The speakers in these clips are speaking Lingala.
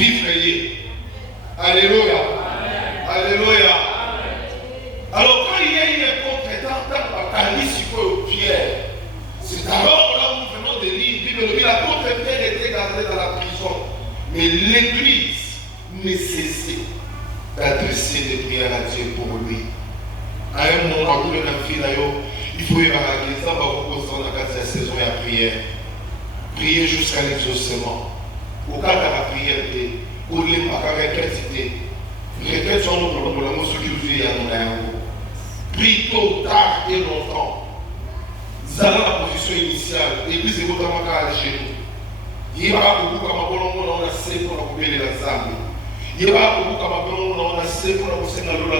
vivre. Alléluia. Alléluia. Alors quand il y a une incompétence dans la calice au Pierre, c'est alors là où nous venons de lire, l'apôtre Pierre était gardé dans la prison. Mais l'église nécessite d'adresser des prières à Dieu pour lui. À un moment où il faut y avoir l'église, on va reposer dans la saison et la prière. Prier jusqu'à l'exaucement. Au cas de la prière, pour les répéter. Répète son nom pour l'amour, ce qui vous dit à nous. Prie tôt, tard et longtemps. Zala la position initiale, l'église est notamment à genoux. Il y a beaucoup comme on a assez pour la couper les âmes. Il y a beaucoup comme on a assez pour la pousser dans l'eau la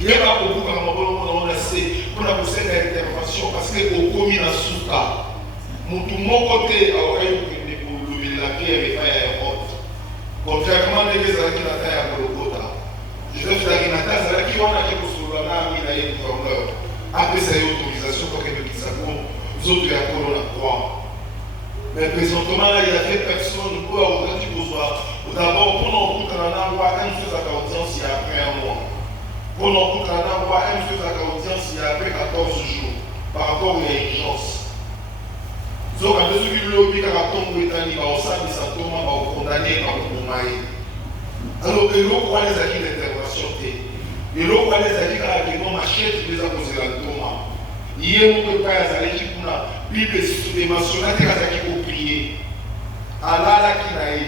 il y a beaucoup comme on a assez pour la pousser dans l'intervention parce qu'au commis la souka. Mon côté, la pierre est faite à haute. Contrairement à l'église qui n'a pas à Golgotha. Je vais faire la Nata, qui on a qui pour se donner après ça, il y a autorisation pour que nous puissions nous autres à la croix. Mais présentement, il y a des personnes qui ont besoin. D'abord, pendant tout le temps, on a une chose à audience il y a après un mois. Pendant tout le temps, on a une chose à audience il y a après 14 jours. Par rapport à l'urgence. Donc, quand nous avons vu que la tombe britannique va au sein de sa tombe, va condamner par le maïs. Alors, et l'eau, quoi les acquis d'intervention, et l'eau, quoi les acquis quand la machette, les a posé la tombe. Il y a un peu de paix à l'équipe pour la Bible est mentionnée à l'équipe pour prier. Allah la qui n'a eu.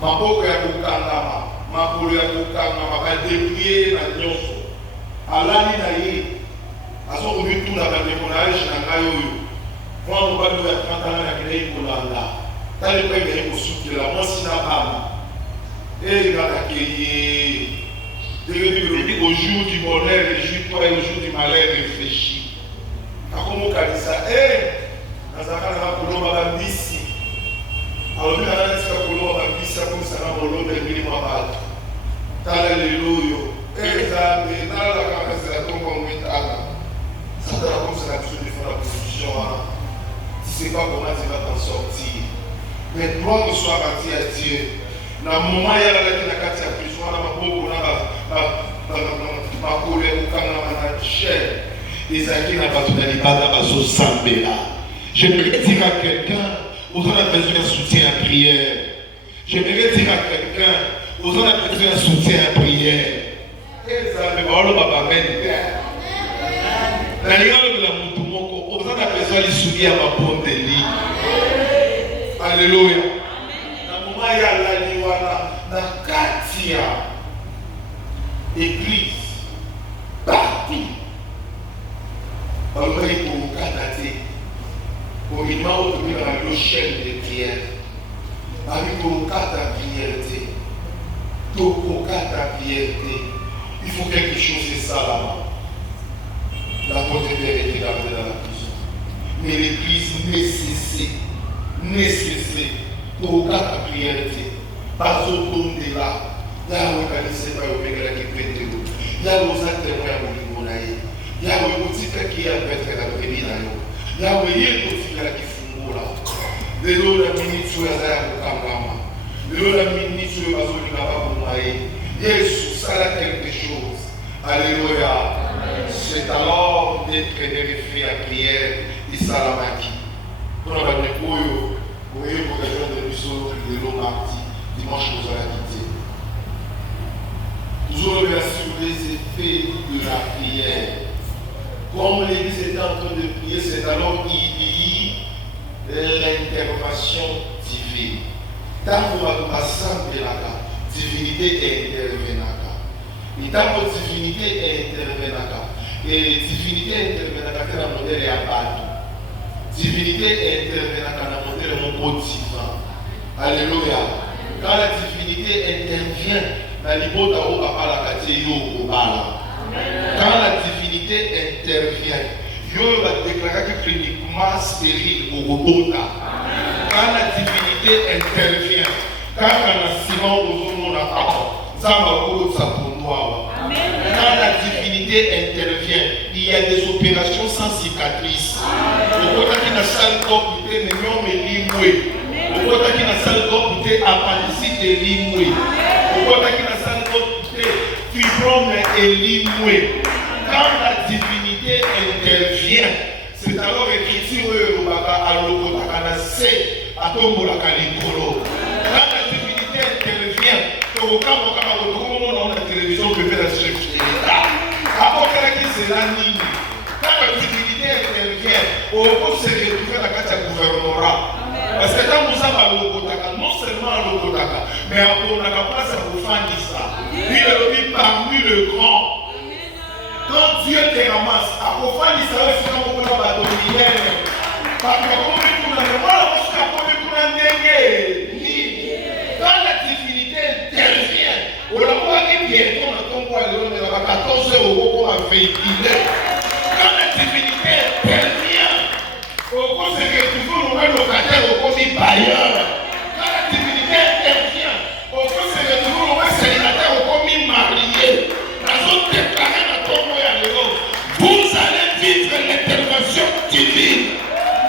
Ma boque est pour Kangama, ma boule est pour Kangama, ma dépouiller la nyonso. Allah n'a eu. À son but, tout la démonage, n'a pas eu. Moi, on va nous être 30 ans à la créer pour l'Anda. T'as le premier qui est pour soutenir la moi, si n'a pas. Et il va l'accueillir. Au jour du bonheur, réjouis-toi et au jour du malheur, réfléchis. Comment on dit ça? Dans un cas, on va dire ici. Alors, nous allons dire que on va dire ça comme ça, on va dire que on va dire. Alléluia. Et ça, mais dans la caméra, c'est la tombe en huit ans. Ça doit comme ça, la position. Tu ne sais pas comment tu vas t'en sortir. Mais gloire soit bâtie à Dieu. Dans le moment où il y a la prison, on a beaucoup de colère, on a chair. Les acquis n'a pas tout à l'heure. J'aimerais dire à quelqu'un, aux gens a besoin d'un soutien à prière. J'aimerais dire à quelqu'un, aux gens a besoin d'un soutien à prière. Et ça, le ballon va pas mettre. On a besoin de soutenir à ma bonne délit. Alléluia. Dans le moment où il y a la liwana, dans la Katia, église, partout. On va y pour canadier. Pour y mettre dans la chaîne de prière. Avec ton cas de prière. Ton cas de prière. Il faut quelque chose de ça là-bas. La porte était gardée dans la prison. Mais l'église nécessite pour la prière. Pas au don de là. Il y a un organisme qui peut être. Il y a un témoin il y a un petit qui a peut-être la première. Il y a un petit qui font là. Les autres ministres les autres ministres Jésus, ça a quelque chose. Alléluia. C'est alors d'être vérifié à prière et salamaki. Nous avons des couilles pour l'occasion de nous de l'eau mardi, dimanche nous allons quitter. Toujours le verset sur les effets de la prière. Comme l'Église était en train de prier, c'est alors qu'il y a l'intervention divine. Tant que nous passons de la divinité intervenaka. Et tant que divinité intervenaka. Et divinité intervenaka, c'est la modèle à battre. Divinité intervenaka, la modèle est mon divin. Alléluia. Quand la divinité intervient, la libo d'ao papa la kateyo au bala. Quand la divinité intervient, Dieu va déclarer que uniquement stérile au robota. Quand la divinité intervient, quand la ciment au monde quand la divinité intervient, il y a des opérations sans cicatrice. Le côté qui n'a pas le corps, mais non, mais limoué. Le okotaki na salle d'op te appendicite elimwe, okotaki na salle d'op te fibrome elimwe. Quand la divinité intervient, c'est alors écriture à l'okotaka na se atombolaka likolo. Quand la divinité intervient, okokaka on a la télévision peut faire la chef de l'État. Après c'est la ligne. Quand la divinité intervient, on se retrouve dans la carte gouvernorat. Parce que quand nous avons l'okotaka, non seulement l'okotaka, mais on a la place à vous faire ça. Lui est parmi le grand. Quand Dieu te ramasse, à Kofani, ça va faire un peu de bateau hier. Parce que comme tu m'as dit, voilà, on se rappelle que tu quand la divinité intervient, on a pas dit bientôt dans ton bois, on a 14 € à véhiculer. Quand la divinité intervient, on se retrouve dans un locataire au commis bailleur. Quand la divinité intervient, on se retrouve dans un célibataire au commis marié. La zone déclarée dans ton bois, vous allez vivre l'intervention divine.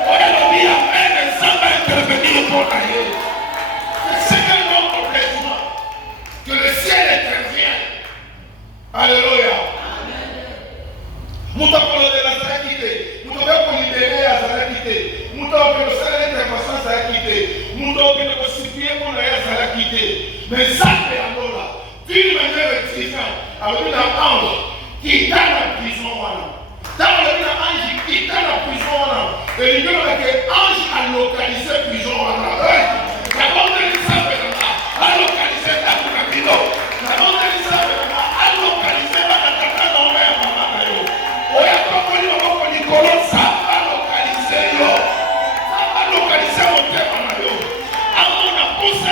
On a dit amen, ça va intervenir pour ailleurs. C'est quel nom complètement que le ciel intervient. Alléluia. Nous avons de la sacrité. Nous avons libéré la sacrité. Nous avons le salaire d'intervention sacrité. Nous avons le supplier pour la sacrité. Mais ça, c'est alors d'une manière différente. Alors, il y a un ange qui dans la prison. Dans le ange qui dans la prison. Et il y a un ange a localisé la prison. La bande de l'Israël a localisé la prison. La bande de l'Israël a localisé la prison. On a compris le colon, ça va localiser. Ça va localiser mon thème. À mon apôtre,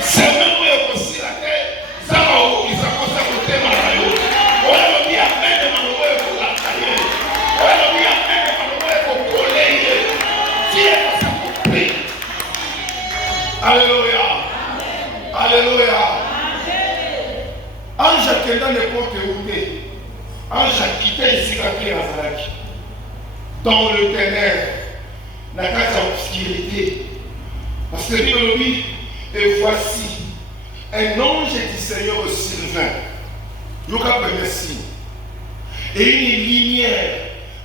c'est même aussi la terre. Ça va aussi mon thème. On a dit amen de Manuel pour la taille. On a dit amen de Manuel pour coller. Dieu va s'accomplir. Alléluia. Alléluia. Ange qui est dans n'importe où. Ange a quitté ici la pierre Azalaki. Dans le ténèbre, la case d'obscurité. Parce que lui, et voici, un ange du Seigneur Sylvain. Yoka premier signe. Et une lumière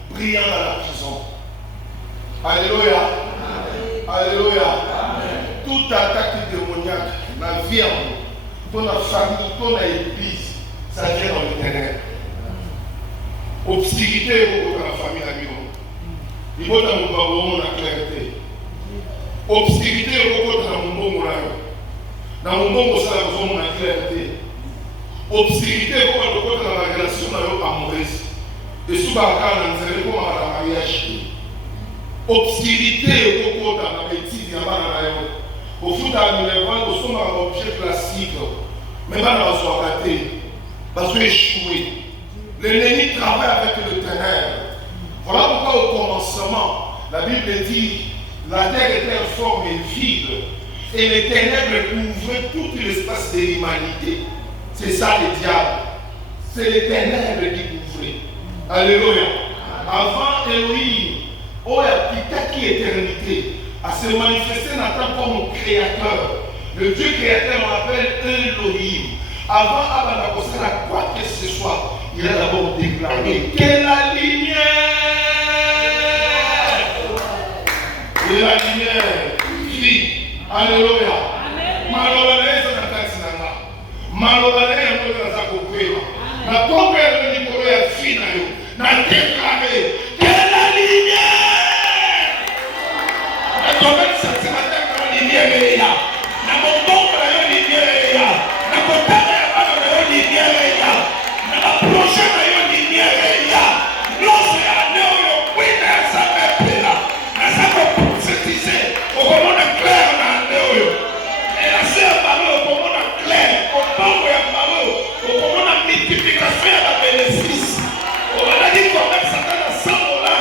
brillant dans la prison. Alléluia. Alléluia. Toute attaque démoniaque, la vie en nous, ton famille, ton église, ça vient dans le ténèbre. Obscurité est beaucoup dans la famille à Miron. Il faut dans mon la clarté. Obscurité est beaucoup dans mon bon dans mon bon ça la clarté. Obscurité est beaucoup dans la relation amoureuse. Et souvent quand on a comme à la mariage. Obscurité est beaucoup dans la bêtise il y a pas dans au foot à nous au sommet un objet classique. Mais pas dans la soirée. Parce que échoué. L'ennemi travaille avec le ténèbre. Voilà pourquoi au commencement, la Bible dit la terre était informe et vide, et les ténèbres couvraient tout l'espace de l'humanité. C'est ça le diable. C'est les ténèbres qui couvraient. Alléluia. Avant Elohim, oh qui éternité, à se manifester Nathan comme créateur. Le Dieu créateur on l'appelle Elohim. Avant Abba quoi que ce soit, il a d'abord déclaré que la lumière, et la lumière vit. Alléluia. Malheureusement, la tombe de Nicolas fina n'a déclaré que la lumière. La tombe de cette matin la lumière est là. La tombe de la lumière est là. La tombe de la lumière est là. La prochaine lumière est là. Lorsqu'il y a un néo, oui, ça va être là. Ça va prophétiser au moment de clair dans le néo. Et la sœur parle au moment de clair, au moment de la multiplication de la bénéfice. On a dit qu'on a Satan à $100,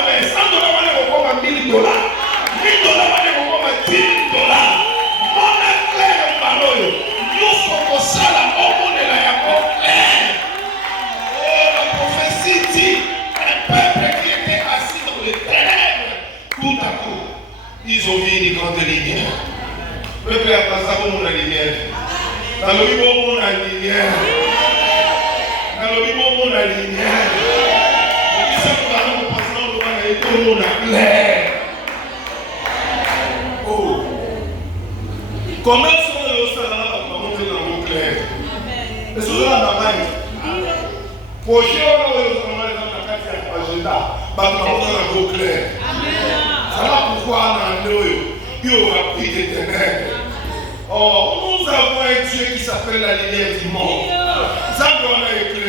mais $100 on est au à $1000. $1000 on est au à $10,000. Mon clair au parole. Nous sommes ça là, au monde de la Yacob clair. Oh, la prophétie dit un peuple qui était assis dans les ténèbres, tout à coup, ils ont vu une grande Le clair passe comme la lumière. Dans le vivant, la lumière. Dans le vivant, la lumière. Et ça, nous passons le la clair. Oh. Comment sont les salariés pour monter dans le clair? Et ce sont la main. Pour chier, on a dans la carte agenda. Bah, nous avons dans le clair. Voilà pourquoi dans le il y aura pris des ténèbres. Oh, nous avons un Dieu qui s'appelle la lumière du monde. Ça doit être